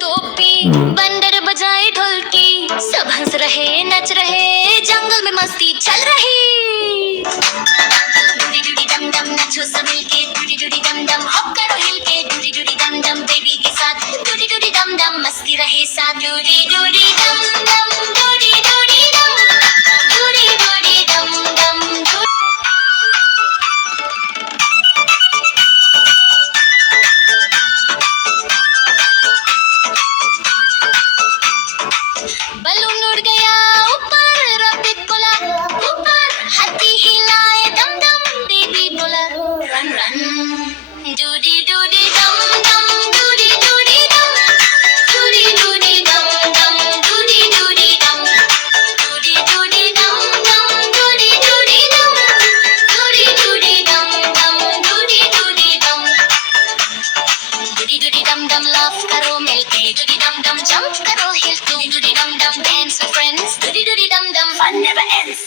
टोपी बंदर बजाए ढोलकी, सब हंस रहे नच रहे, जंगल में मस्ती चल रही। डूडी डूडी डम डम नाचो सब मिलके, डूडी डूडी डम डम हॉप करो हिल के, डूडी डूडी डम डम बेबी के साथ, डूडी डूडी डम डम मस्ती रहे साथ, डूडी डूडी डम डम डूडी डूडी डम, डूडी डूडी डम डम बलून उड़ गया ऊपर, रॉकेट बोला ऊपर, हाथी हिलाए दम दम, बेबी बोला रन रन, डूडी डूडी डम डम, डूडी डूडी डम, डूडी डूडी डम डम, डूडी डूडी डम, डूडी डूडी डम डम, डूडी डूडी डम, डूडी डूडी डम डम, डूडी डूडी डम, डूडी डूडी डम डम लाफ करो मिलके, डूडी डम डम जंप करो हिल, डूडी डूडी डम डम dance with friends, doody doody dum dum, fun never ends.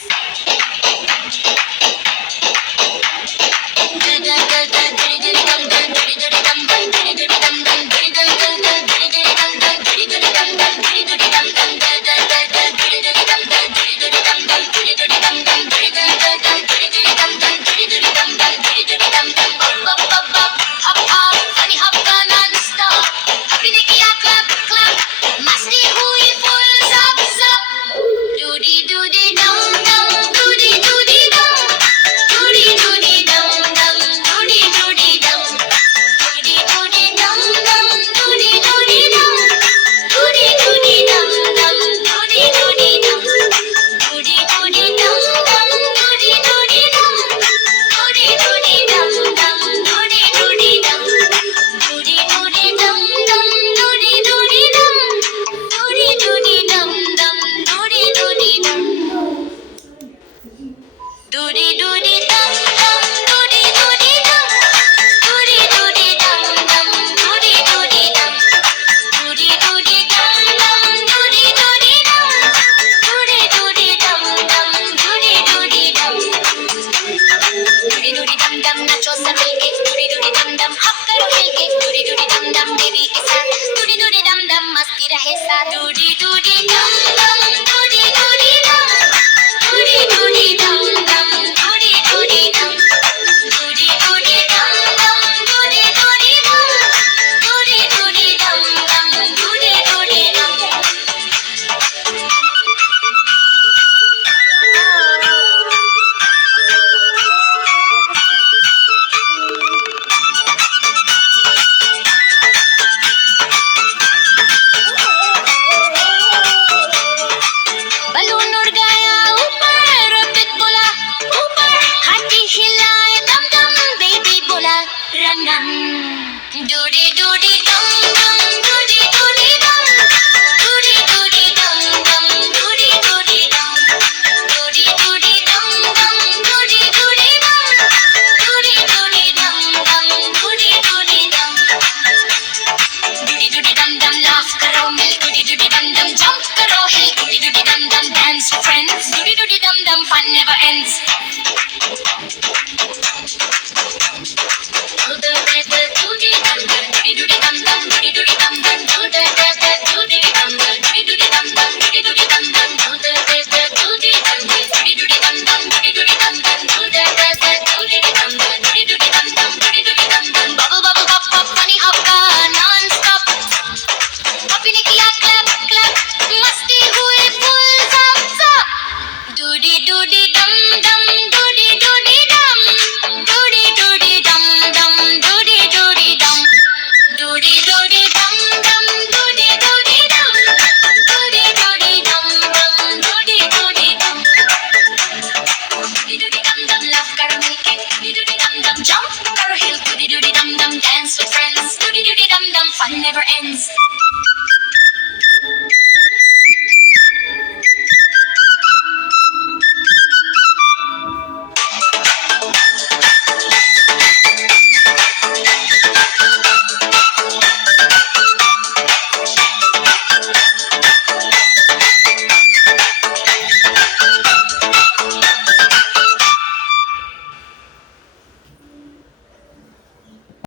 Doody doody dum dum, doody doody dum, doody doody dum dum, doody doody dum, doody doody dum dum, doody doody dum, doody doody dum dum, doody doody dum, doody doody dum dum नाचो सब मिलके, doody doody dum dum हप करो हिल के, doody doody dum dum baby के साथ, doody doody dum dum मस्ती रहे साथ, doody doody dum dum, doody doody dum, doody doody dum dum. Balloon उड़ गया ऊपर, रॉकेट बोला ऊपर, हाथी हिलाए दम दम, बेबी बोला रन रन, डूडी डूडी डम डम, डूडी डूडी डम, डूडी डूडी डम डम, डूडी डूडी डम, डूडी डूडी डम डम, डूडी डूडी डम, डूडी डूडी डम डम, डूडी डूडी डम, डूडी डूडी डम डम लाफ करो मिल, डूडी डूडी डम डम जंप करो हिल, डूडी डूडी डम डम dance with friends, doody doody dum dum, fun never ends. Doody doody dum dum, doody doody dum dum, doody doody dum dum, doody doody dum dum, doody doody dum dum, doody doody dum dum, doody doody dum dum, doody doody dum dum, doody doody dum dum, doody doody dum dum, doody doody dum dum, doody doody dum dum, bubble bubble pop pop, funny hop non-stop. Happy ne kiya clap clap, मस्ती हुई full zap zap. Doody doody dum dum, doody doody dum, doody doody dum dum, doody doody dum, doody doody dum dum, doody doody dum, doody doody dum dum, doody doody dum, doody doody dum dum, laugh karo milke, doody doody dum dum, jump karo hill, doody doody dum dum, dance with friends, doody doody dum dum, fun never ends.